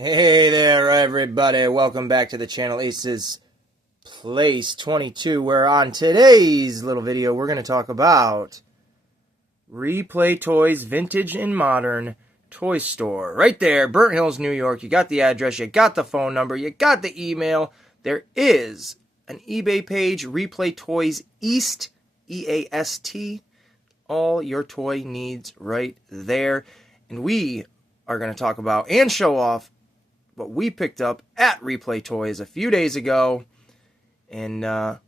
Hey there, everybody. Welcome back to the channel Aces Place 22, where on today's little video, we're going to talk about Replay Toys Vintage and Modern Toy Store. Right there, Burnt Hills, New York. You got the address, you got the phone number, you got the email. There is an eBay page, Replay Toys East, EAST. All your toy needs right there. And we are going to talk about and show off what we picked up at Replay Toys a few days ago. And, well,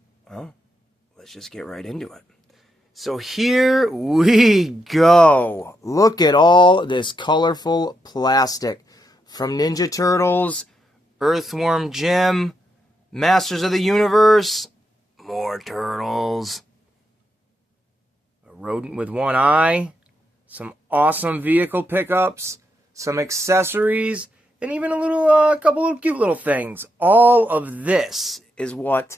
let's just get right into it. So here we go. Look at all this colorful plastic. From Ninja Turtles, Earthworm Jim, Masters of the Universe, more turtles, a rodent with one eye, some awesome vehicle pickups, some accessories, and even a couple of cute little things. All of this is what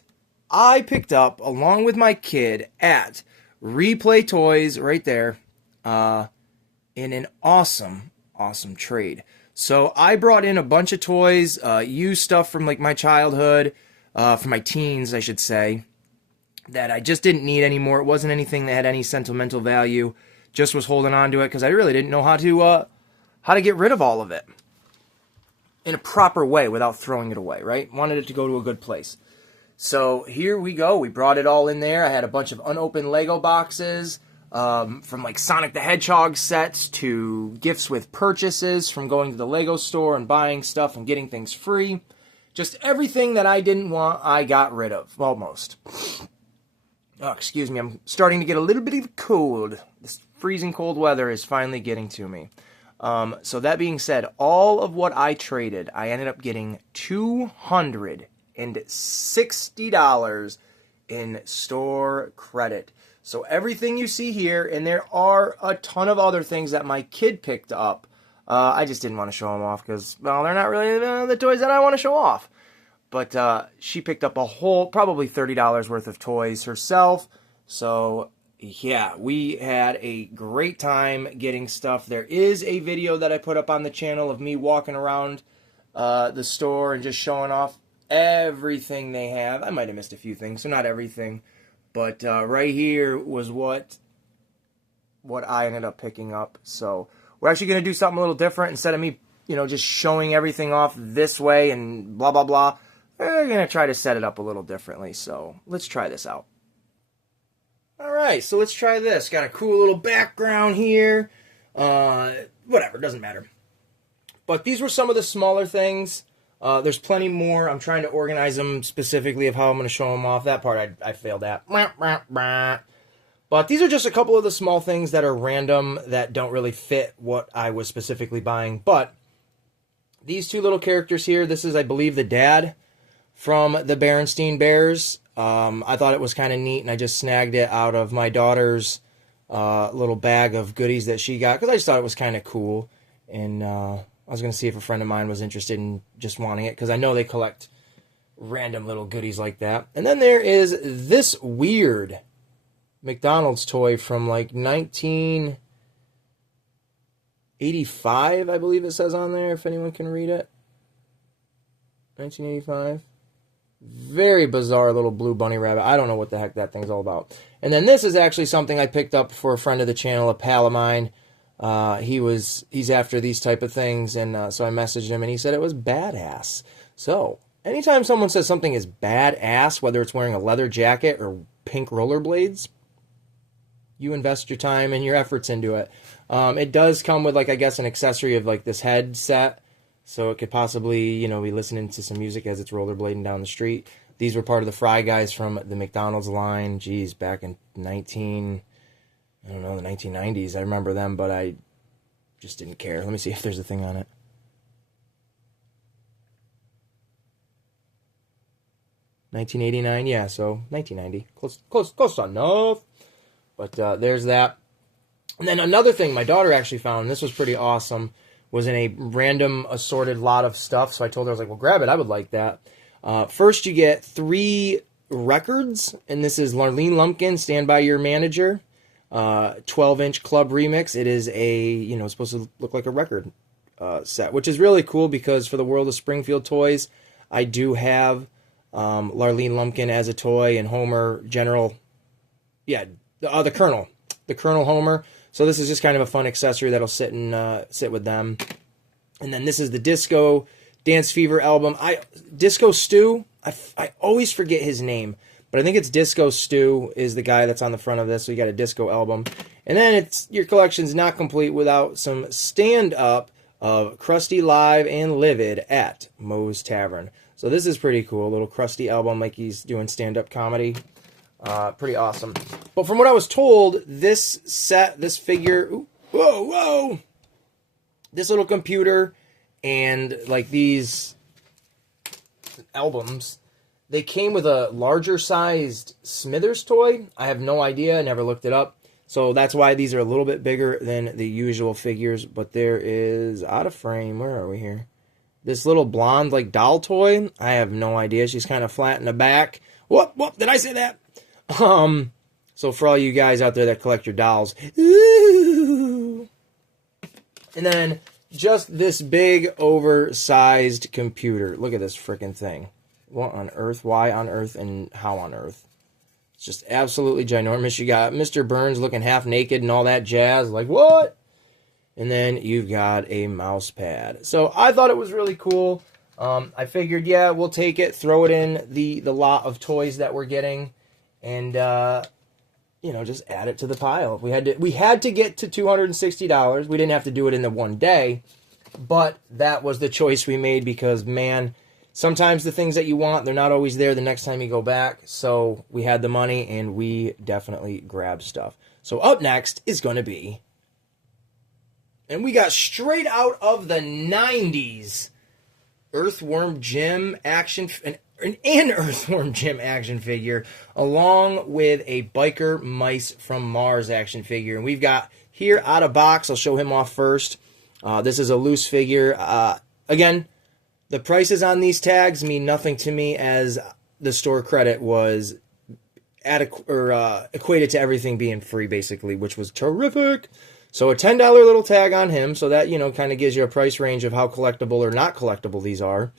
I picked up along with my kid at Replay Toys right there in an awesome trade. So I brought in a bunch of toys, used stuff from like my childhood, from my teens, I should say, that I just didn't need anymore. It wasn't anything that had any sentimental value. Just was holding on to it because I really didn't know how to get rid of all of it in a proper way without throwing it away, right? Wanted it to go to a good place. So here we go. We brought it all in there. I had a bunch of unopened Lego boxes, from like Sonic the Hedgehog sets to gifts with purchases from going to the Lego store and buying stuff and getting things free. Just everything that I didn't want, I got rid of, almost. Oh, excuse me, I'm starting to get a little bit of a cold. This freezing cold weather is finally getting to me. So that being said, all of what I traded, I ended up getting $260 in store credit. So everything you see here, and there are a ton of other things that my kid picked up. I just didn't want to show them off because, well, they're not really the toys that I want to show off. But she picked up a whole, probably $30 worth of toys herself. So yeah, we had a great time getting stuff. There is a video that I put up on the channel of me walking around the store and just showing off everything they have. I might have missed a few things, so not everything. But right here was what I ended up picking up. So we're actually going to do something a little different. Instead of me, just showing everything off this way and blah, blah, blah, we're going to try to set it up a little differently. So let's try this out. Alright, so let's try this. Got a cool little background here. Whatever, doesn't matter. But these were some of the smaller things. There's plenty more. I'm trying to organize them specifically of how I'm going to show them off. That part I failed at. But these are just a couple of the small things that are random that don't really fit what I was specifically buying. But these two little characters here, this is, I believe, the dad from the Berenstein Bears. I thought it was kind of neat, and I just snagged it out of my daughter's little bag of goodies that she got, because I just thought it was kind of cool, and I was going to see if a friend of mine was interested in just wanting it, because I know they collect random little goodies like that. And then there is this weird McDonald's toy from like 1985, I believe it says on there, if anyone can read it. 1985. Very bizarre little blue bunny rabbit. I don't know what the heck that thing's all about. And then this is actually something I picked up for a friend of the channel, a pal of mine. He's after these type of things, and so I messaged him, and he said it was badass. So anytime someone says something is badass, whether it's wearing a leather jacket or pink rollerblades, you invest your time and your efforts into it. It does come with, like, I guess, an accessory of like this headset. So it could possibly, be listening to some music as it's rollerblading down the street. These were part of the Fry Guys from the McDonald's line. Geez, back in the 1990s. I remember them, but I just didn't care. Let me see if there's a thing on it. $1989, yeah, so 1990. Close enough. But there's that. And then another thing my daughter actually found, and this was pretty awesome, was in a random assorted lot of stuff. So I told her, I was like, well, grab it. I would like that. First, you get 3 records, and this is Larlene Lumpkin, Stand By Your Manager, 12-inch club remix. It is a, it's supposed to look like a record set, which is really cool because for the World of Springfield toys, I do have Larlene Lumpkin as a toy and Homer General, the Colonel Homer. So this is just kind of a fun accessory that'll sit with them. And then this is the Disco Dance Fever album. Disco Stu, I always forget his name, but I think it's Disco Stu is the guy that's on the front of this. So you got a disco album. And then your collection's not complete without some stand-up of Krusty Live and Livid at Moe's Tavern. So this is pretty cool. A little Krusty album like he's doing stand-up comedy. Pretty awesome. But from what I was told, this figure... Ooh, whoa! This little computer and like these albums, they came with a larger sized Smithers toy. I have no idea. I never looked it up. So that's why these are a little bit bigger than the usual figures. But there is, out of frame, where are we here? This little blonde, like, doll toy. I have no idea. She's kind of flat in the back. Whoop, did I say that? So for all you guys out there that collect your dolls. Ooh. And then just this big, oversized computer. Look at this freaking thing. What on earth? Why on earth? And how on earth? Just absolutely ginormous. You got Mr. Burns looking half naked and all that jazz. Like, what? And then you've got a mouse pad. So I thought it was really cool. I figured, yeah, we'll take it, throw it in the lot of toys that we're getting, and just add it to the pile. We had to get to $260. We didn't have to do it in the one day, but that was the choice we made because, man, sometimes the things that you want, they're not always there the next time you go back. So we had the money, and we definitely grabbed stuff. So up next is going to be... And we got straight out of the 90s Earthworm Jim action... An Earthworm Jim action figure, along with a Biker Mice from Mars action figure. And we've got here out of box, I'll show him off first. This is a loose figure. Again... The prices on these tags mean nothing to me as the store credit was equated to everything being free, basically, which was terrific. So a $10 little tag on him, so that, kind of gives you a price range of how collectible or not collectible these are.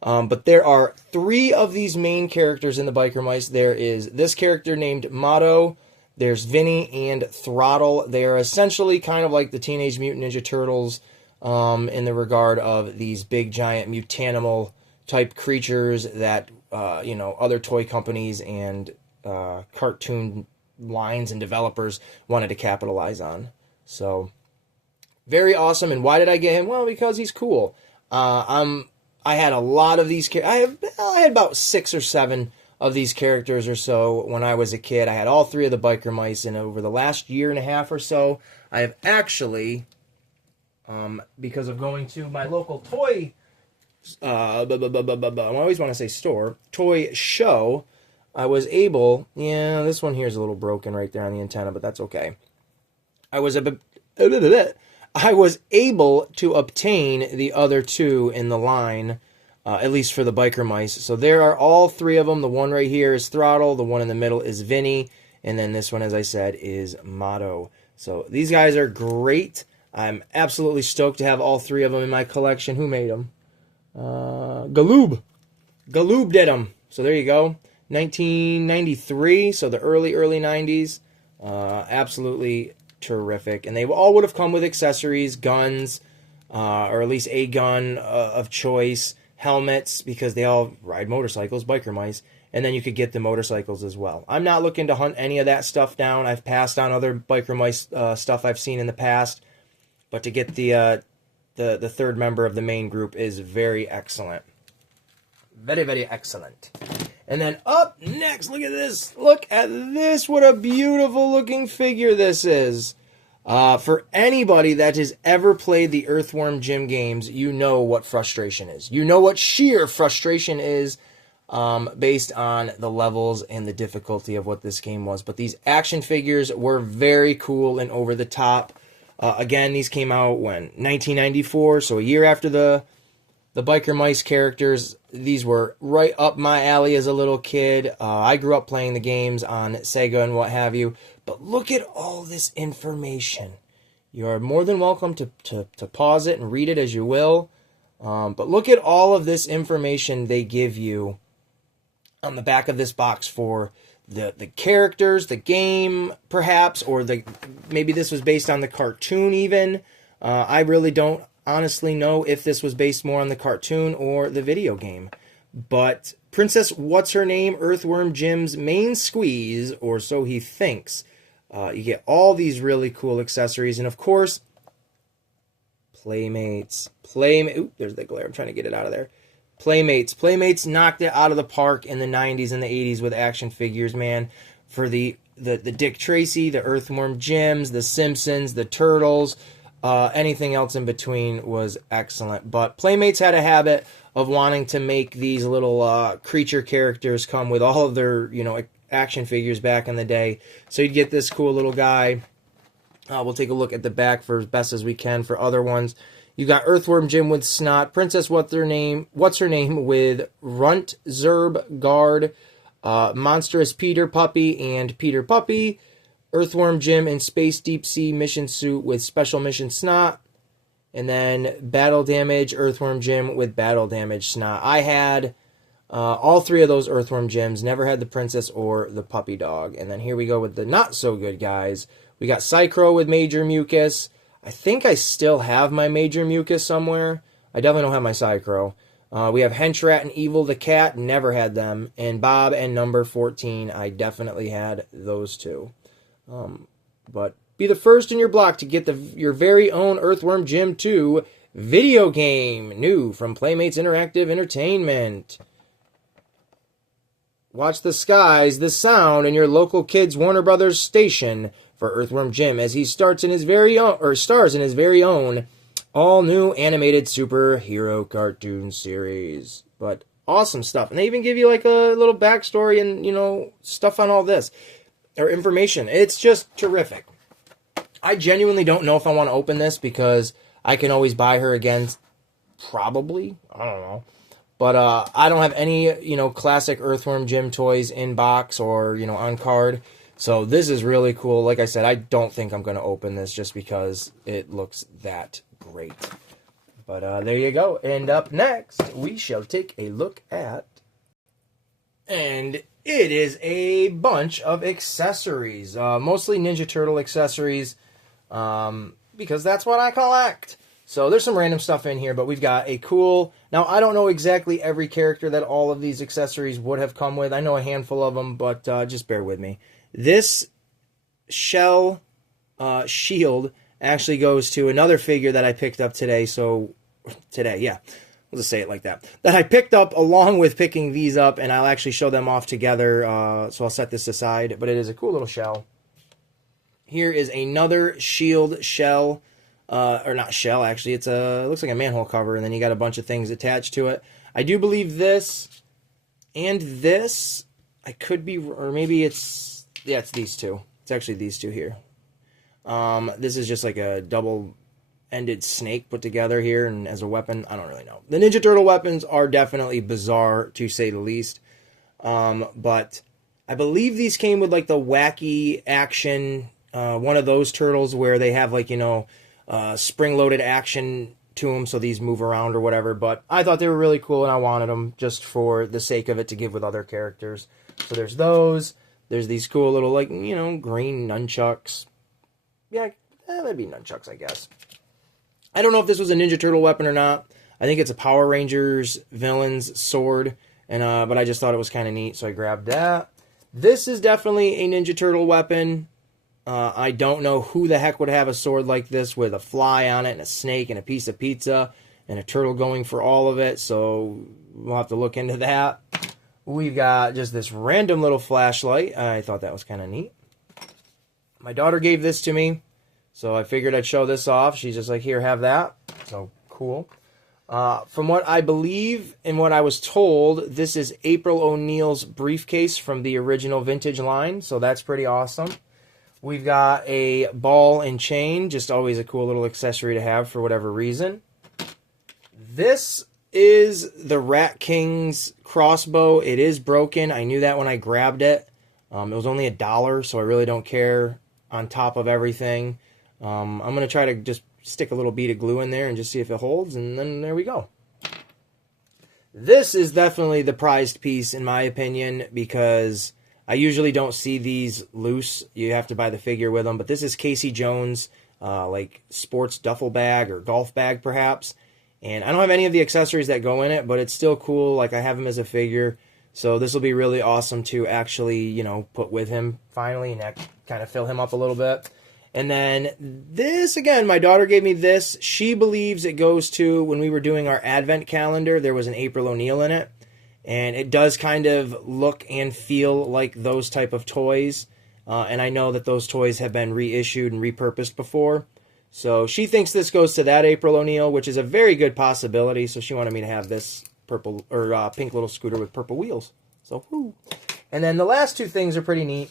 But there are 3 of these main characters in the Biker Mice. There is this character named Motto, there's Vinny, and Throttle. They are essentially kind of like the Teenage Mutant Ninja Turtles, in the regard of these big, giant, mutanimal type creatures that, other toy companies and cartoon lines and developers wanted to capitalize on. So, very awesome. And why did I get him? Well, because he's cool. I had a lot of these. I had about 6 or 7 of these characters or so when I was a kid. I had all 3 of the Biker Mice, and over the last year and a half or so, I have actually... because of going to my local toy, I always want to say store, toy show, I was able, this one here is a little broken right there on the antenna, but that's okay. I was able to obtain the other 2 in the line, at least for the Biker Mice. So there are all 3 of them. The one right here is Throttle, the one in the middle is Vinny, and then this one, as I said, is Motto. So these guys are great. I'm absolutely stoked to have all 3 of them in my collection. Who made them? Galoob. Galoob did them. So there you go. 1993, so the early 90s. Absolutely terrific. And they all would have come with accessories, guns, or at least a gun of choice, helmets, because they all ride motorcycles, Biker Mice. And then you could get the motorcycles as well. I'm not looking to hunt any of that stuff down. I've passed on other Biker Mice stuff I've seen in the past. But to get the 3rd member of the main group is very excellent. Very, very excellent. And then up next, look at this. Look at this. What a beautiful looking figure this is. For anybody that has ever played the Earthworm Jim games, you know what frustration is. You know what sheer frustration is based on the levels and the difficulty of what this game was. But these action figures were very cool and over the top. Again, these came out when? 1994, so a year after the Biker Mice characters. These were right up my alley as a little kid. I grew up playing the games on Sega and what have you. But look at all this information. You are more than welcome to pause it and read it as you will. But look at all of this information they give you on the back of this box for the characters, the game, perhaps, or maybe this was based on the cartoon even. I really don't honestly know if this was based more on the cartoon or the video game. But Princess What's-Her-Name, Earthworm Jim's main squeeze, or so he thinks. You get all these really cool accessories, and of course, Playmates. Oop, there's the glare. I'm trying to get it out of there. Playmates knocked it out of the park in the 90s and the 80s with action figures, man. For the Dick Tracy, the Earthworm Jims, the Simpsons, the Turtles, anything else in between was excellent. But Playmates had a habit of wanting to make these little creature characters come with all of their, action figures back in the day. So you'd get this cool little guy. We'll take a look at the back for as best as we can for other ones. You got Earthworm Jim with Snot, Princess What's-Her-Name with Runt Zerb Guard, Monstrous Peter Puppy and Peter Puppy, Earthworm Jim in Space Deep Sea Mission Suit with Special Mission Snot, and then Battle Damage Earthworm Jim with Battle Damage Snot. I had all three of those Earthworm Jims, never had the Princess or the Puppy Dog. And then here we go with the not so good guys. We got Psychro with Major Mucus. I think I still have my Major Mucus somewhere. I definitely don't have my Psychro. We have Henchrat and Evil the Cat. Never had them. And Bob and Number 14. I definitely had those two. But be the first in your block to get your very own Earthworm Jim 2 video game. New from Playmates Interactive Entertainment. Watch the skies, the sound, in your local kids' Warner Brothers station for Earthworm Jim as he stars in his very own all-new animated superhero cartoon series. But awesome stuff. And they even give you like a little backstory and, stuff on all this. Or information. It's just terrific. I genuinely don't know if I want to open this because I can always buy her again. Probably. I don't know. But I don't have any, classic Earthworm Jim toys in box or, on card. So this is really cool. Like I said, I don't think I'm going to open this just because it looks that great. But there you go. And up next, we shall take a look at... And it is a bunch of accessories. Mostly Ninja Turtle accessories. Because that's what I collect. So there's some random stuff in here, but we've got a cool... Now, I don't know exactly every character that all of these accessories would have come with. I know a handful of them, but just bear with me. This shell shield actually goes to another figure that I picked up today. Yeah. We'll just say it like that. That I picked up along with picking these up, and I'll actually show them off together. So I'll set this aside, but it is a cool little shell. Here is another shield shell. Or not shell, actually. It looks like a manhole cover, and then you got a bunch of things attached to it. I do believe this and this, I could be, or maybe it's these two. It's actually these two here. This is just like a double-ended snake put together here, and as a weapon, I don't really know. The Ninja Turtle weapons are definitely bizarre, to say the least. But I believe these came with like the wacky action, one of those turtles where they have like, spring-loaded action to them, so these move around or whatever. But I thought they were really cool, and I wanted them just for the sake of it to give with other characters. So there's those. There's these cool little, like, green nunchucks. Yeah, that'd be nunchucks, I guess. I don't know if this was a Ninja Turtle weapon or not. I think it's a Power Rangers villain's sword, and but I just thought it was kind of neat, so I grabbed that. This is definitely a Ninja Turtle weapon. I don't know who the heck would have a sword like this with a fly on it and a snake and a piece of pizza and a turtle going for all of it, so we'll have to look into that. We've got just this random little flashlight. I thought that was kind of neat. My daughter gave this to me, so I figured I'd show this off. She's just like, here, have that. So, cool. From what I believe and what I was told, this is April O'Neil's briefcase from the original vintage line, so that's pretty awesome. We've got a ball and chain, just always a cool little accessory to have for whatever reason. This is the Rat King's crossbow. It is broken. I knew that when I grabbed it. It was only $1, so I really don't care on top of everything. I'm going to try to just stick a little bead of glue in there and just see if it holds, and then there we go. This is definitely the prized piece in my opinion, because I usually don't see these loose. You have to buy the figure with them, but this is Casey Jones, like sports duffel bag or golf bag perhaps. And I don't have any of the accessories that go in it, but it's still cool. Like, I have him as a figure. So this will be really awesome to actually, you know, put with him finally and kind of fill him up a little bit. And then this, again, my daughter gave me this. She believes it goes to, when we were doing our advent calendar, there was an April O'Neil in it. And it does kind of look and feel like those type of toys. And I know that those toys have been reissued and repurposed before. So she thinks this goes to that April O'Neil, which is a very good possibility. So she wanted me to have this purple or pink little scooter with purple wheels. So, whoo. And then the last two things are pretty neat.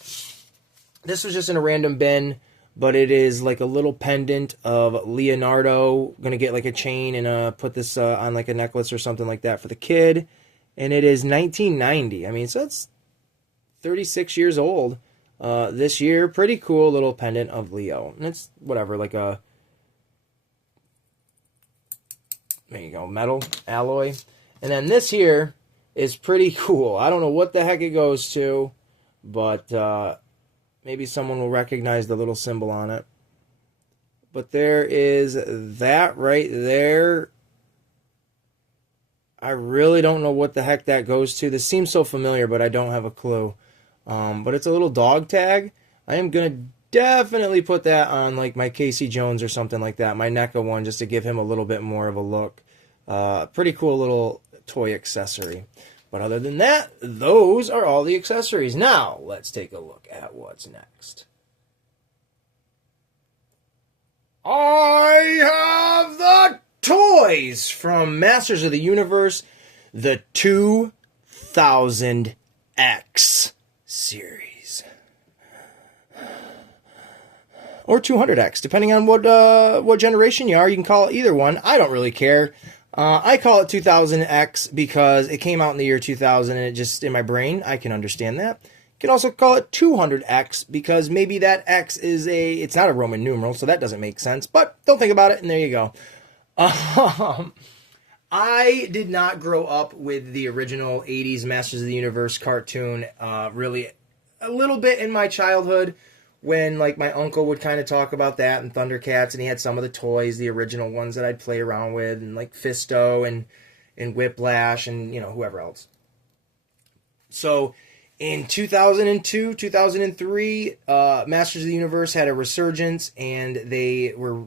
This was just in a random bin, but it is like a little pendant of Leonardo. Going to get like a chain and put this on like a necklace or something like that for the kid. And it is 1990. I mean, so it's 36 years old this year. Pretty cool little pendant of Leo. And it's whatever, like a, there you go, metal alloy. And then this here is pretty cool. I don't know what the heck it goes to, but maybe someone will recognize the little symbol on it. But there is that right there. I really don't know what the heck that goes to. This seems so familiar, but I don't have a clue. But it's a little dog tag. I am going to definitely put that on like my Casey Jones or something like that. My NECA one, just to give him a little bit more of a look. Pretty cool little toy accessory. But other than that, those are all the accessories. Now, let's take a look at what's next. I have the toys from Masters of the Universe, the 2000X series. Or 200X, depending on what generation you are. You can call it either one. I don't really care. I call it 2000X because it came out in the year 2000 and it just, in my brain, I can understand that. You can also call it 200X because maybe that X is it's not a Roman numeral, so that doesn't make sense. But don't think about it, and there you go. I did not grow up with the original 80s Masters of the Universe cartoon. Really, a little bit in my childhood when like my uncle would kind of talk about that and Thundercats, and he had some of the toys, the original ones that I'd play around with, and like Fisto and Whiplash and, you know, whoever else. So in 2002, 2003, Masters of the Universe had a resurgence, and they were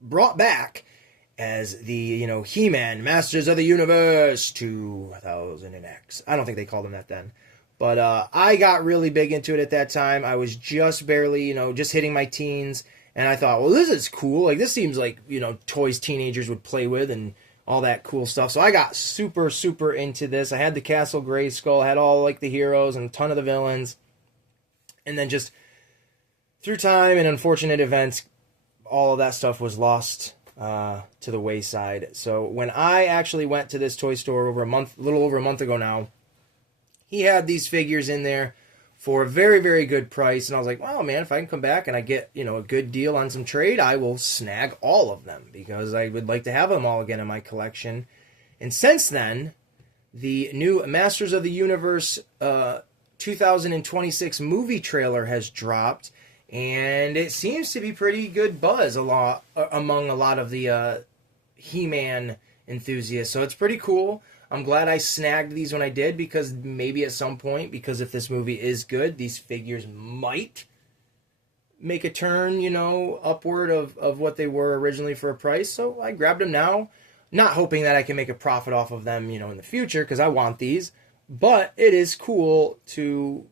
brought back as the, you know, He-Man Masters of the Universe 2000X. I don't think they called them that then. But I got really big into it at that time. I was just barely, you know, just hitting my teens. And I thought, well, this is cool. Like, this seems like, you know, toys teenagers would play with and all that cool stuff. So I got super, super into this. I had the Castle Grayskull. I had all, like, the heroes and a ton of the villains. And then just through time and unfortunate events, all of that stuff was lost to the wayside. So when I actually went to this toy store a little over a month ago now, he had these figures in there for a very, very good price. And I was like, wow, man, if I can come back and I get, you know, a good deal on some trade, I will snag all of them because I would like to have them all again in my collection. And since then, the new Masters of the Universe 2026 movie trailer has dropped. And it seems to be pretty good buzz among a lot of the He-Man enthusiasts. So it's pretty cool. I'm glad I snagged these when I did, because maybe at some point, because if this movie is good, these figures might make a turn, you know, upward of what they were originally for a price. So I grabbed them now, not hoping that I can make a profit off of them, you know, in the future, because I want these. But it is cool to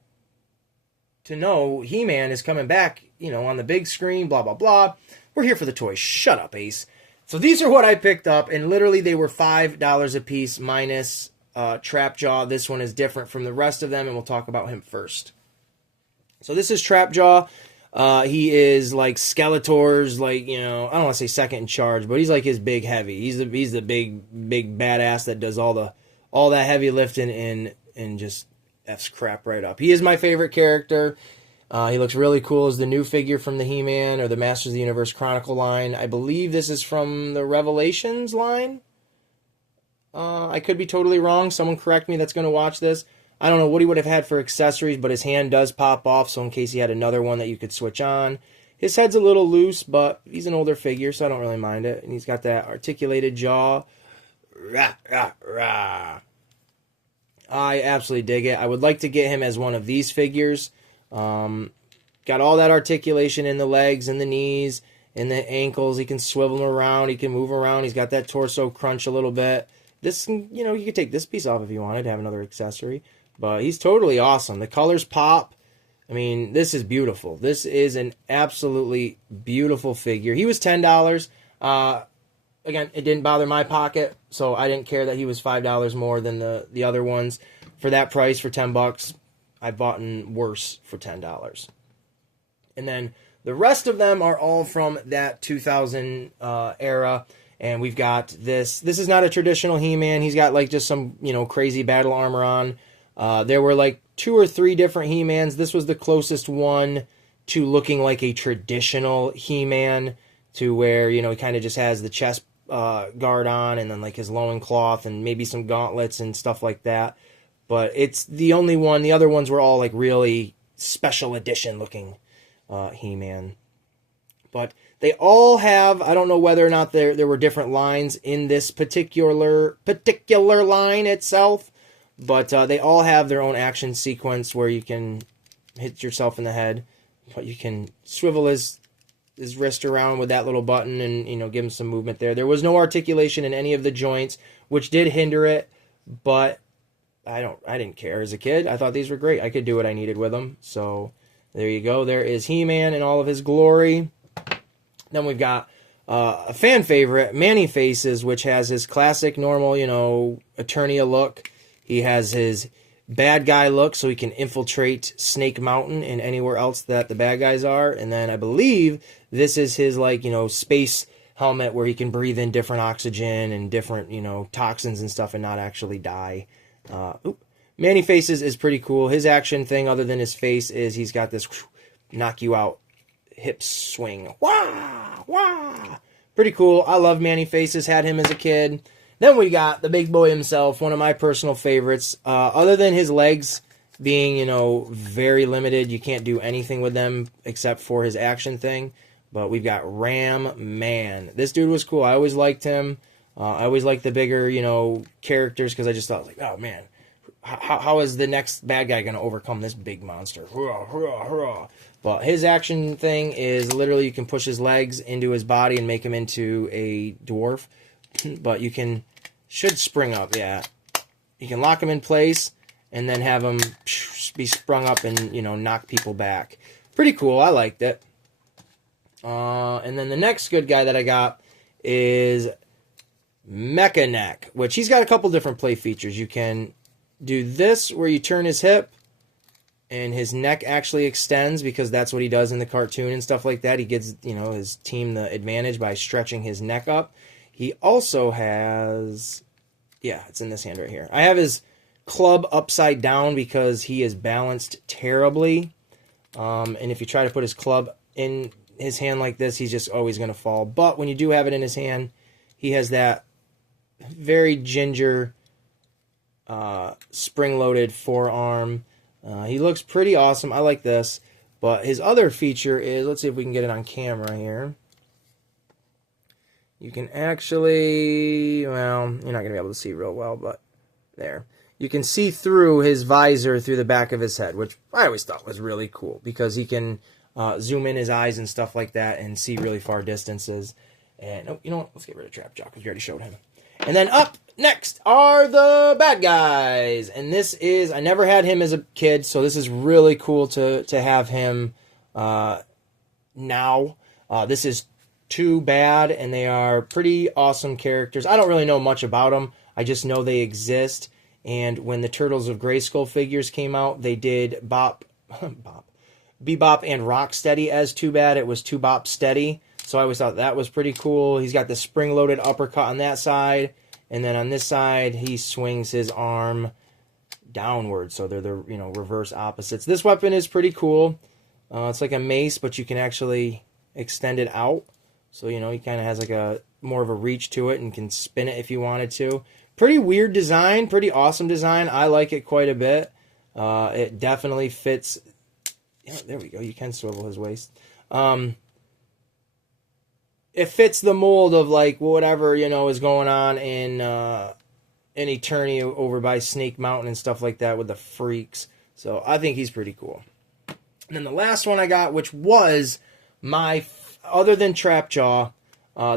know He-Man is coming back, you know, on the big screen, blah, blah, blah. We're here for the toys. Shut up, Ace. So these are what I picked up, and literally they were $5 a piece minus Trapjaw. This one is different from the rest of them, and we'll talk about him first. So this is Trapjaw. He is like Skeletor's, like, you know, I don't want to say second in charge, but he's like his big heavy. He's the big badass that does all that heavy lifting and just F's crap right up. He is my favorite character. He looks really cool as the new figure from the He-Man or the Masters of the Universe Chronicle line. I believe this is from the Revelations line. I could be totally wrong. Someone correct me that's going to watch this. I don't know what he would have had for accessories, but his hand does pop off, so in case he had another one that you could switch on. His head's a little loose, but he's an older figure, so I don't really mind it. And he's got that articulated jaw. Rah, rah, rah. I absolutely dig it. I would like to get him as one of these figures. Got all that articulation in the legs and the knees and the ankles. He can swivel around. He can move around. He's got that torso crunch a little bit. This, you know, you could take this piece off if you wanted to have another accessory. But he's totally awesome. The colors pop. I mean, this is beautiful. This is an absolutely beautiful figure. He was $10. Again, it didn't bother my pocket, so I didn't care that he was $5 more than the other ones. For that price, for $10, I've bought worse for $10. And then the rest of them are all from that 2000 era. And we've got this. This is not a traditional He-Man. He's got like just some, you know, crazy battle armor on. There were like 2 or 3 different He-Mans. This was the closest one to looking like a traditional He-Man, to where, you know, he kind of just has the chest guard on and then like his loincloth and maybe some gauntlets and stuff like that. But it's the only one. The other ones were all like really special edition looking He-Man. But they all have, I don't know whether or not there were different lines in this particular line itself, but they all have their own action sequence where you can hit yourself in the head, but you can swivel his wrist around with that little button and, you know, give him some movement there. There was no articulation in any of the joints, which did hinder it, but I didn't care as a kid. I thought these were great. I could do what I needed with them. So there you go. There is He-Man in all of his glory. Then we've got a fan favorite, Manny Faces, which has his classic normal, you know, Eternia look. He has his bad guy look, so he can infiltrate Snake Mountain and anywhere else that the bad guys are. And then I believe this is his, like, you know, space helmet where he can breathe in different oxygen and different, you know, toxins and stuff and not actually die. Manny Faces is pretty cool. His action thing, other than his face, is he's got this knock you out hip swing. Wah! Wah! Pretty cool. I love Manny Faces. Had him as a kid. Then we got the big boy himself, one of my personal favorites. Other than his legs being, you know, very limited, you can't do anything with them except for his action thing. But we've got Ram Man. This dude was cool. I always liked him. I always liked the bigger, you know, characters because I just thought, like, oh, man, how is the next bad guy going to overcome this big monster? Hurrah, hurrah, hurrah. But his action thing is literally you can push his legs into his body and make him into a dwarf. But you should spring up, yeah. You can lock him in place and then have him be sprung up and, you know, knock people back. Pretty cool. I liked it. And then the next good guy that I got is Mecha Neck, which he's got a couple different play features. You can do this where you turn his hip and his neck actually extends because that's what he does in the cartoon and stuff like that. He gives, you know, his team the advantage by stretching his neck up. He also has, yeah, it's in this hand right here. I have his club upside down because he is balanced terribly. And if you try to put his club in his hand like this, he's just always going to fall. But when you do have it in his hand, he has that very ginger spring-loaded forearm. He looks pretty awesome. I like this. But his other feature is, let's see if we can get it on camera here. You can actually, well, you're not going to be able to see real well, but there. You can see through his visor through the back of his head, which I always thought was really cool because he can zoom in his eyes and stuff like that and see really far distances. And, oh, you know what? Let's get rid of Trap Jock because we already showed him. And then up next are the bad guys. And this is, I never had him as a kid, so this is really cool to have him now. This is Too Bad, and they are pretty awesome characters. I don't really know much about them. I just know they exist. And when the Turtles of Grayskull figures came out, they did Bebop and Rocksteady as Too Bad. It was Too Bop Steady. So I always thought that was pretty cool. He's got the spring-loaded uppercut on that side. And then on this side, he swings his arm downward. So they're the, you know, reverse opposites. This weapon is pretty cool. It's like a mace, but you can actually extend it out. So, you know, he kind of has like a more of a reach to it and can spin it if you wanted to. Pretty weird design, pretty awesome design. I like it quite a bit. It definitely fits. Yeah, there we go. You can swivel his waist. It fits the mold of like whatever, you know, is going on in Eternia over by Snake Mountain and stuff like that with the freaks. So I think he's pretty cool. And then the last one I got, which was other than Trapjaw,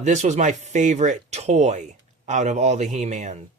this was my favorite toy out of all the He-Man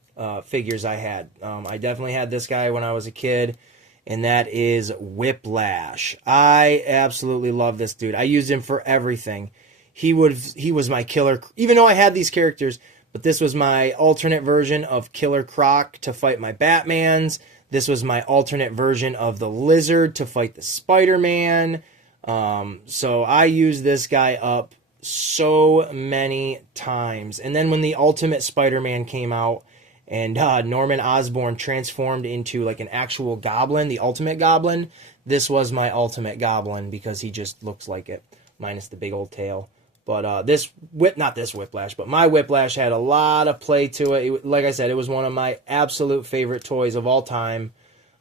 figures I had. I definitely had this guy when I was a kid, and that is Whiplash. I absolutely love this dude. I used him for everything. He was my killer, even though I had these characters, but this was my alternate version of Killer Croc to fight my Batmans. This was my alternate version of the Lizard to fight the Spider-Man. So I used this guy up so many times. And then when the Ultimate Spider-Man came out and Norman Osborn transformed into like an actual goblin, the Ultimate Goblin, this was my Ultimate Goblin because he just looks like it, minus the big old tail. But not this Whiplash, but my Whiplash had a lot of play to it. Like I said, it was one of my absolute favorite toys of all time.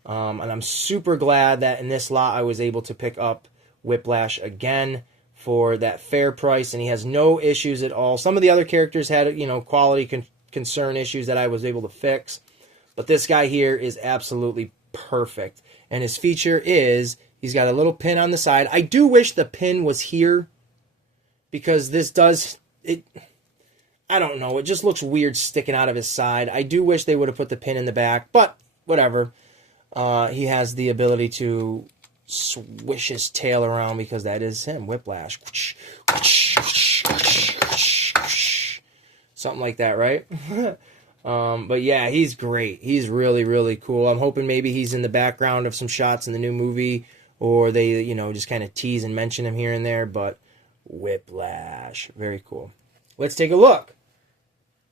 And I'm super glad that in this lot I was able to pick up Whiplash again for that fair price, and he has no issues at all. Some of the other characters had, you know, quality concern issues that I was able to fix, but this guy here is absolutely perfect. And his feature is he's got a little pin on the side. I do wish the pin was here, because this does it. I don't know. It just looks weird sticking out of his side. I do wish they would have put the pin in the back, but whatever. He has the ability to swish his tail around because that is him, Whiplash. Something like that, right? But yeah, he's great. He's really, really cool. I'm hoping maybe he's in the background of some shots in the new movie, or they, you know, just kind of tease and mention him here and there, but Whiplash. Very cool. Let's take a look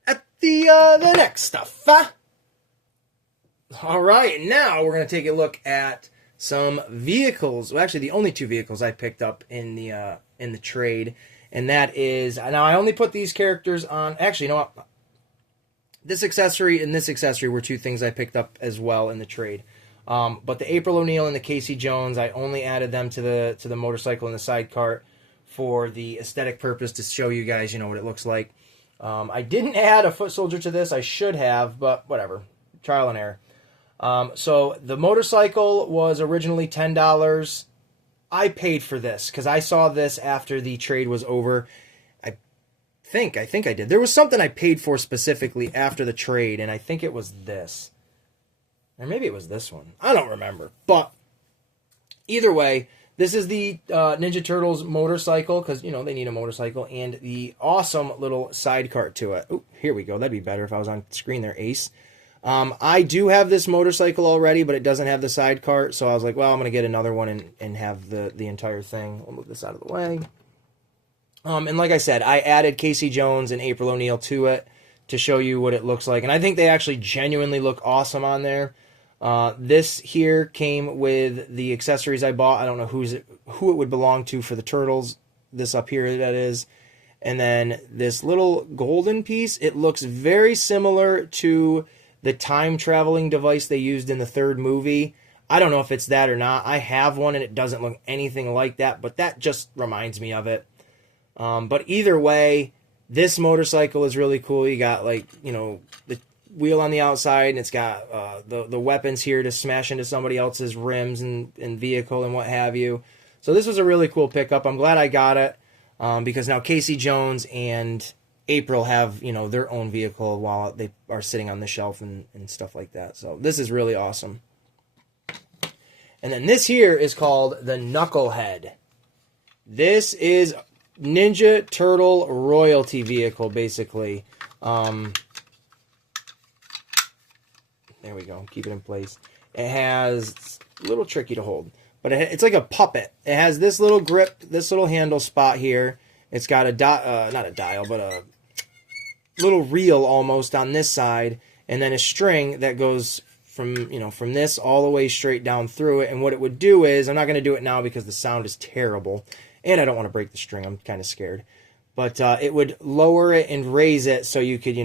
at the next stuff. All right, now we're going to take a look at some vehicles. Well, actually, the only two vehicles I picked up in the trade, and that is, now I only put these characters on. Actually, you know what? This accessory and this accessory were two things I picked up as well in the trade. But the April O'Neil and the Casey Jones, I only added them to the motorcycle and the side cart for the aesthetic purpose to show you guys, you know, what it looks like. I didn't add a foot soldier to this. I should have, but whatever. Trial and error. So the motorcycle was originally $10. I paid for this because I saw this after the trade was over. I think I did. There was something I paid for specifically after the trade, and I think it was this. Or maybe it was this one. I don't remember. But either way, this is the Ninja Turtles motorcycle, because, you know, they need a motorcycle, and the awesome little side cart to it. Oh, here we go. That'd be better if I was on screen there, Ace. I do have this motorcycle already, but it doesn't have the side cart, so I was like, well, I'm going to get another one and have the entire thing. I'll move this out of the way. And like I said, I added Casey Jones and April O'Neil to it to show you what it looks like, and I think they actually genuinely look awesome on there. This here came with the accessories I bought. I don't know who it would belong to for the Turtles. This up here, that is. And then this little golden piece, it looks very similar to the time-traveling device they used in the third movie. I don't know if it's that or not. I have one, and it doesn't look anything like that, but that just reminds me of it. But either way, this motorcycle is really cool. You got, like, you know, the wheel on the outside, and it's got the weapons here to smash into somebody else's rims and vehicle and what have you. So this was a really cool pickup. I'm glad I got it, because now Casey Jones and April have, you know, their own vehicle while they are sitting on the shelf and stuff like that. So this is really awesome. And then this here is called the Knucklehead. This is Ninja Turtle royalty vehicle, basically. There we go. Keep it in place. It has, it's a little tricky to hold, but it's like a puppet. It has this little grip, this little handle spot here. It's got not a dial, but a little reel almost on this side, and then a string that goes from this all the way straight down through it. And what it would do is, I'm not going to do it now because the sound is terrible, and I don't want to break the string. I'm kind of scared. But it would lower it and raise it so you could,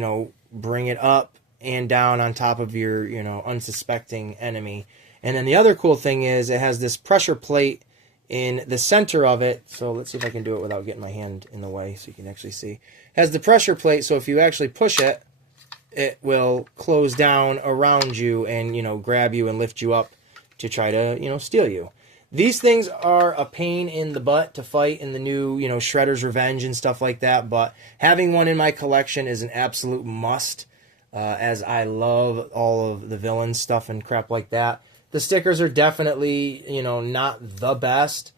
bring it up and down on top of your, unsuspecting enemy. And then the other cool thing is it has this pressure plate in the center of it. So let's see if I can do it without getting my hand in the way so you can actually see. It has the pressure plate, so if you actually push it, it will close down around you and, grab you and lift you up to try to, steal you. These things are a pain in the butt to fight in the new, Shredder's Revenge and stuff like that, but having one in my collection is an absolute must, as I love all of the villain stuff and crap like that. The stickers are definitely, not the best,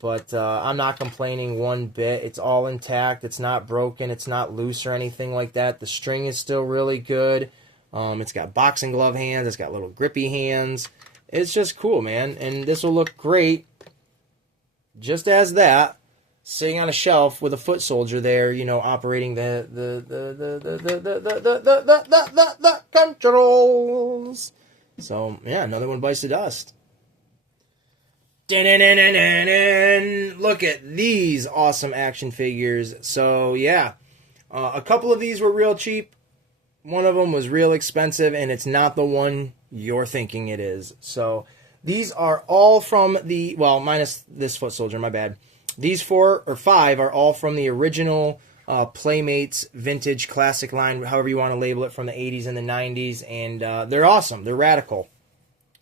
but I'm not complaining one bit. It's all intact. It's not broken. It's not loose or anything like that. The string is still really good. It's got boxing glove hands. It's got little grippy hands. It's just cool, man. And this will look great just as that, sitting on a shelf with a foot soldier there, operating the controls. So, yeah, another one bites the dust. Look at these awesome action figures. So, yeah, a couple of these were real cheap. One of them was real expensive, and it's not the one you're thinking it is. So, these are all from the, well, minus this foot soldier, my bad. These 4 or 5 are all from the original Playmates vintage classic line, however you want to label it, from the 80s and the 90s, and they're awesome. They're radical.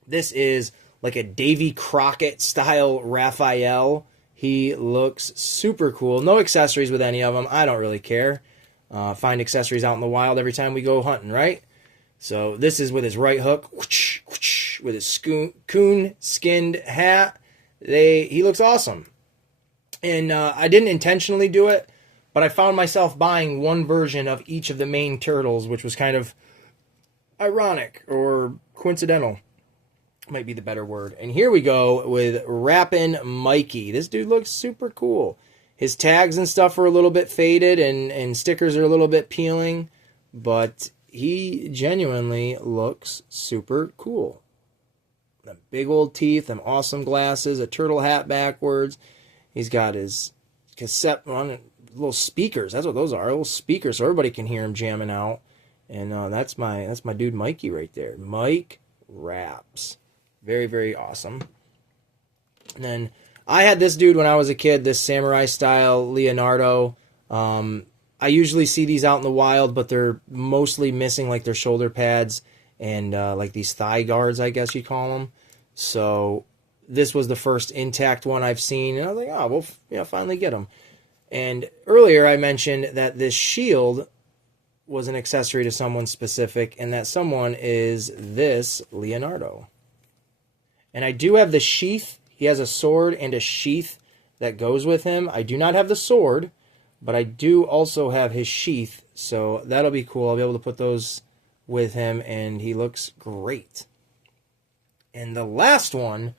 This is like a Davy Crockett style Raphael. He looks super cool. No accessories with any of them. I don't really care. Find accessories out in the wild every time we go hunting, right? So this is with his right hook, whoosh, whoosh, with his coon skinned hat. He looks awesome. And I didn't intentionally do it, but I found myself buying one version of each of the main turtles, which was kind of ironic or coincidental, might be the better word. And here we go with Rappin' Mikey. This dude looks super cool. His tags and stuff are a little bit faded, and stickers are a little bit peeling, but he genuinely looks super cool. The big old teeth, them awesome glasses, a turtle hat backwards. He's got his cassette on, little speakers. That's what those are, little speakers, so everybody can hear him jamming out. And that's my dude Mikey right there. Mike raps. Very, very awesome. And then I had this dude when I was a kid, this samurai style Leonardo. I usually see these out in the wild, but they're mostly missing like their shoulder pads and like these thigh guards, I guess you call them. So this was the first intact one I've seen, and I was like, oh, we'll finally get them. And earlier I mentioned that this shield was an accessory to someone specific, and that someone is this Leonardo. And I do have the sheath. He has a sword and a sheath that goes with him. I do not have the sword, but I do also have his sheath, so that'll be cool. I'll be able to put those with him, and he looks great. And the last one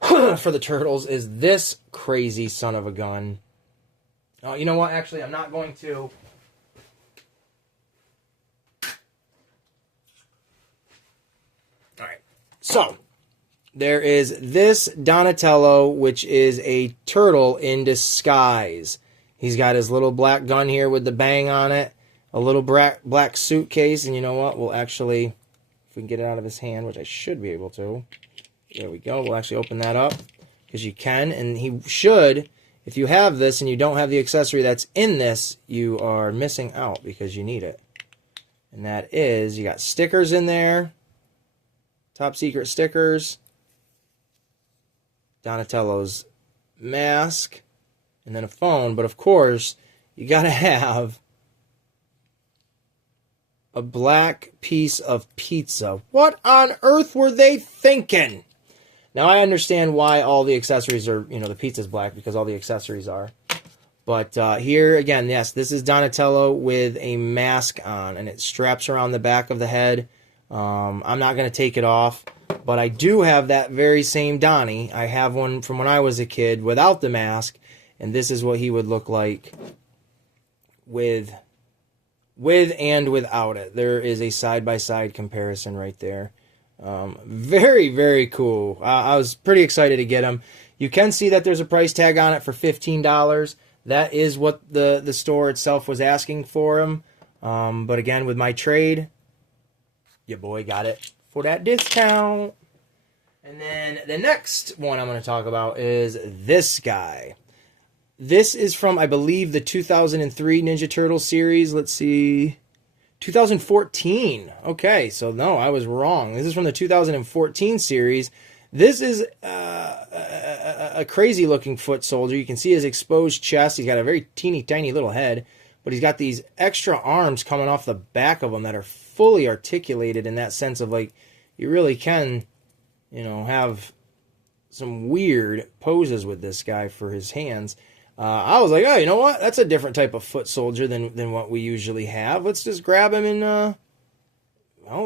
for the turtles is this crazy son of a gun. Oh, you know what? Actually, I'm not going to. All right. So, there is this Donatello, which is a turtle in disguise. He's got his little black gun here with the bang on it, a little black suitcase, and you know what? We'll actually, if we can get it out of his hand, which I should be able to. There we go. We'll actually open that up, because you can, and he should. If you have this and you don't have the accessory that's in this, you are missing out because you need it. And that is, you got stickers in there, top secret stickers, Donatello's mask, and then a phone. But of course, you got to have a black piece of pizza. What on earth were they thinking? Now, I understand why all the accessories are, the pizza's black, because all the accessories are. But here, again, yes, this is Donatello with a mask on, and it straps around the back of the head. I'm not going to take it off, but I do have that very same Donnie. I have one from when I was a kid without the mask, and this is what he would look like with and without it. There is a side-by-side comparison right there. Very, very cool. I was pretty excited to get him. You can see that there's a price tag on it for $15. That is what the store itself was asking for him. But again, with my trade, your boy got it for that discount. And then the next one I'm going to talk about is this guy. This is from, I believe, the 2003 Ninja Turtle series. Let's see. 2014. Okay, so no, I was wrong. This is from the 2014 series. This is a crazy looking foot soldier. You can see his exposed chest. He's got a very teeny tiny little head, but he's got these extra arms coming off the back of him that are fully articulated in that sense of like, you really can, you know, have some weird poses with this guy for his hands. I was like, oh, you know what? That's a different type of foot soldier than what we usually have. Let's just grab him and, well,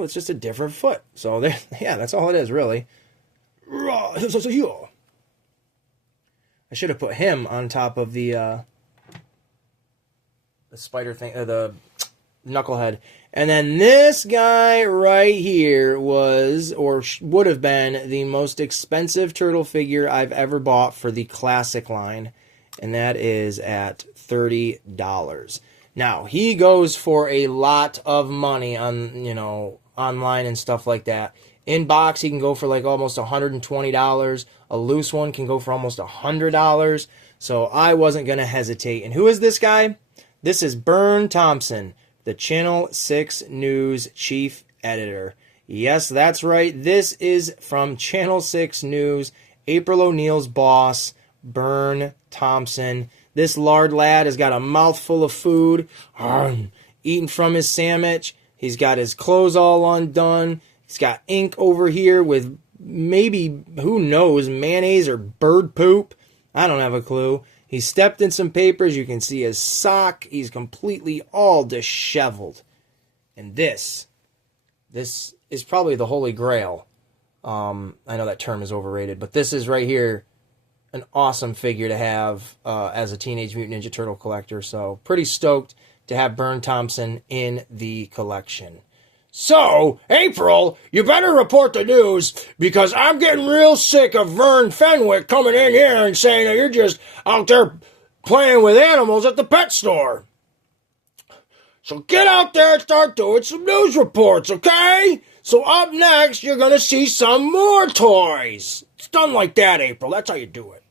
it's just a different foot. So, there, yeah, that's all it is, really. I should have put him on top of the spider thing, the knucklehead. And then this guy right here was, or would have been, the most expensive turtle figure I've ever bought for the classic line. And that is at $30. Now, he goes for a lot of money on, you know, online and stuff like that. In box, he can go for like almost $120. A loose one can go for almost $100. So I wasn't going to hesitate. And who is this guy? This is Bern Thompson, the Channel 6 News chief editor. Yes, that's right. This is from Channel 6 News, April O'Neil's boss, Bern Thompson. This lard lad has got a mouthful of food, eating from his sandwich. He's got his clothes all undone. He's got ink over here with maybe, who knows, mayonnaise or bird poop. I don't have a clue. He stepped in some papers. You can see his sock. He's completely all disheveled. And this is probably the Holy Grail. I know that term is overrated, but this is right here an awesome figure to have as a Teenage Mutant Ninja Turtle collector. So pretty stoked to have Bern Thompson in the collection. So, April, you better report the news because I'm getting real sick of Vern Fenwick coming in here and saying that you're just out there playing with animals at the pet store. So get out there and start doing some news reports, okay? So up next, you're going to see some more toys. It's done like that, April. That's how you do it.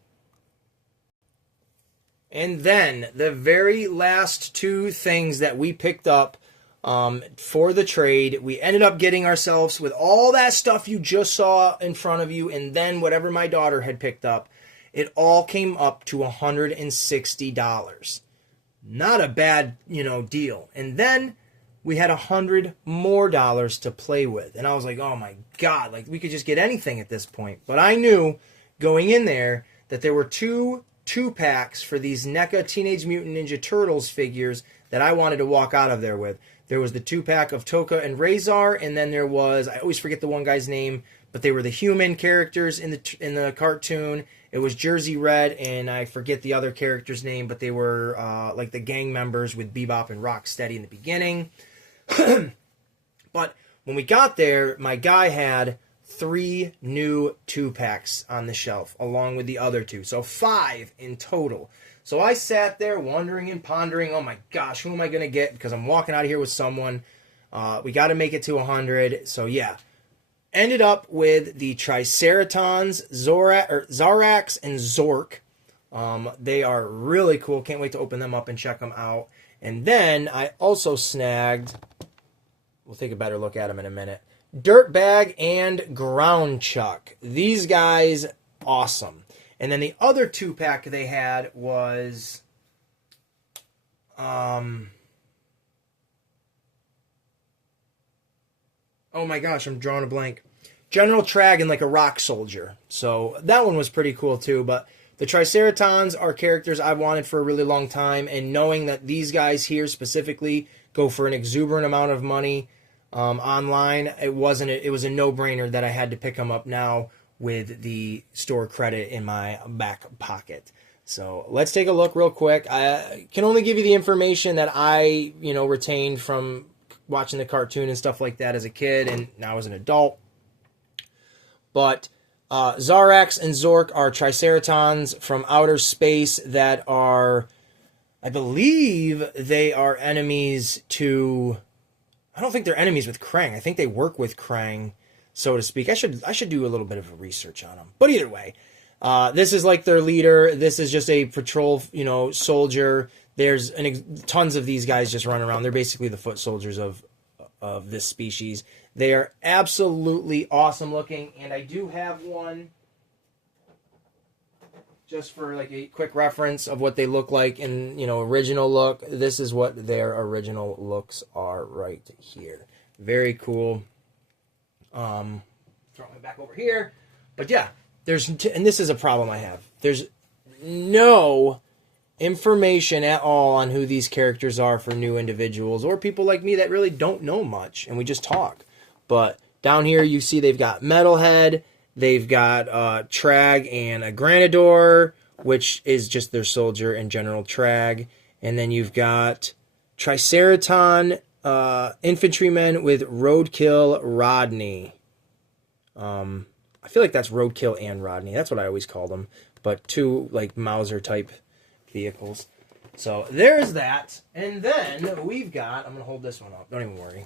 And then the very last two things that we picked up for the trade, we ended up getting ourselves with all that stuff you just saw in front of you, and then whatever my daughter had picked up, it all came up to $160. Not a bad, deal. And then we had $100 more to play with, and I was like, oh my god, like we could just get anything at this point. But I knew going in there that there were two packs for these NECA Teenage Mutant Ninja Turtles figures that I wanted to walk out of there with. There was the 2-pack of Toka and Razor, and then there was, I always forget the one guy's name, but they were the human characters in the cartoon. It was Jersey Red, and I forget the other character's name, but they were like the gang members with Bebop and Rocksteady in the beginning. But when we got there, my guy had 3 new 2-packs on the shelf, along with the other 2. So 5 in total. So I sat there wondering and pondering, oh my gosh, who am I going to get? Because I'm walking out of here with someone. We got to make it to 100. So yeah. Ended up with the Triceratons, Zarax, and Zork. They are really cool. Can't wait to open them up and check them out. And then I also snagged, we'll take a better look at them in a minute, Dirtbag and Ground Chuck. These guys, awesome. And then the other 2-pack they had was, oh my gosh, I'm drawing a blank. General Trag and like a rock soldier. So that one was pretty cool too. But the Triceratons are characters I've wanted for a really long time. And knowing that these guys here specifically go for an exuberant amount of money online, it was a no-brainer that I had to pick them up now with the store credit in my back pocket. So let's take a look real quick. I can only give you the information that I, retained from watching the cartoon and stuff like that as a kid and now as an adult. But Zarax and Zork are Triceratons from outer space that are, I believe they are enemies to... I don't think they're enemies with Krang. I think they work with Krang, so to speak. I should do a little bit of a research on them. But either way, this is like their leader. This is just a patrol, soldier. There's tons of these guys just running around. They're basically the foot soldiers of this species. They are absolutely awesome looking, and I do have one just for like a quick reference of what they look like in, original look. This is what their original looks are right here. Very cool. Throw me back over here. But yeah, and this is a problem I have. There's no information at all on who these characters are for new individuals or people like me that really don't know much and we just talk. But down here you see they've got Metalhead, they've got Trag and a Granador, which is just their soldier and General Trag. And then you've got Triceraton infantrymen with Roadkill Rodney. I feel like that's Roadkill and Rodney. That's what I always call them. But two like Mauser type vehicles. So there's that. And then we've got, I'm going to hold this one up. Don't even worry.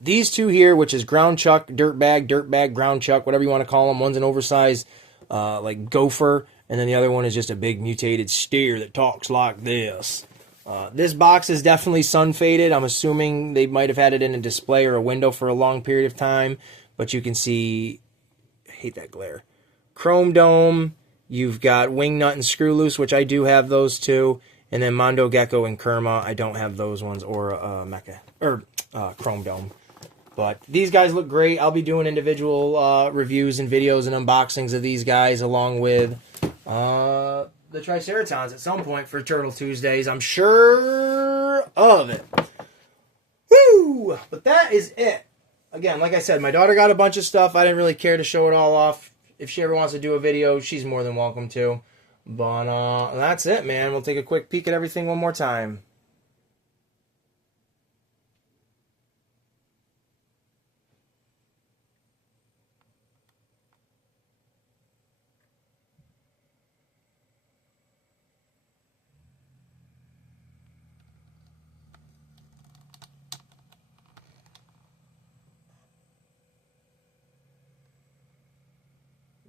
These two here, which is Ground Chuck, Dirtbag, Ground Chuck, whatever you want to call them. One's an oversized like gopher, and then the other one is just a big mutated steer that talks like this. This box is definitely sun faded. I'm assuming they might have had it in a display or a window for a long period of time, but you can see, I hate that glare. Chrome Dome, you've got Wingnut and Screw Loose, which I do have those two, and then Mondo Gecko and Kerma, I don't have those ones, or Mecha, or Chrome Dome. But these guys look great. I'll be doing individual reviews and videos and unboxings of these guys along with the Triceratons at some point for Turtle Tuesdays. I'm sure of it. Woo! But that is it. Again, like I said, my daughter got a bunch of stuff. I didn't really care to show it all off. If she ever wants to do a video, she's more than welcome to. But that's it, man. We'll take a quick peek at everything one more time.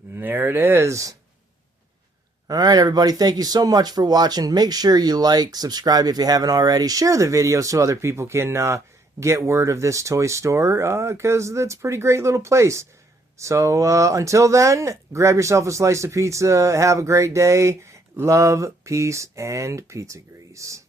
And there it is. All right, everybody. Thank you so much for watching. Make sure you like, subscribe if you haven't already. Share the video so other people can get word of this toy store because it's a pretty great little place. So until then, grab yourself a slice of pizza. Have a great day. Love, peace, and pizza grease.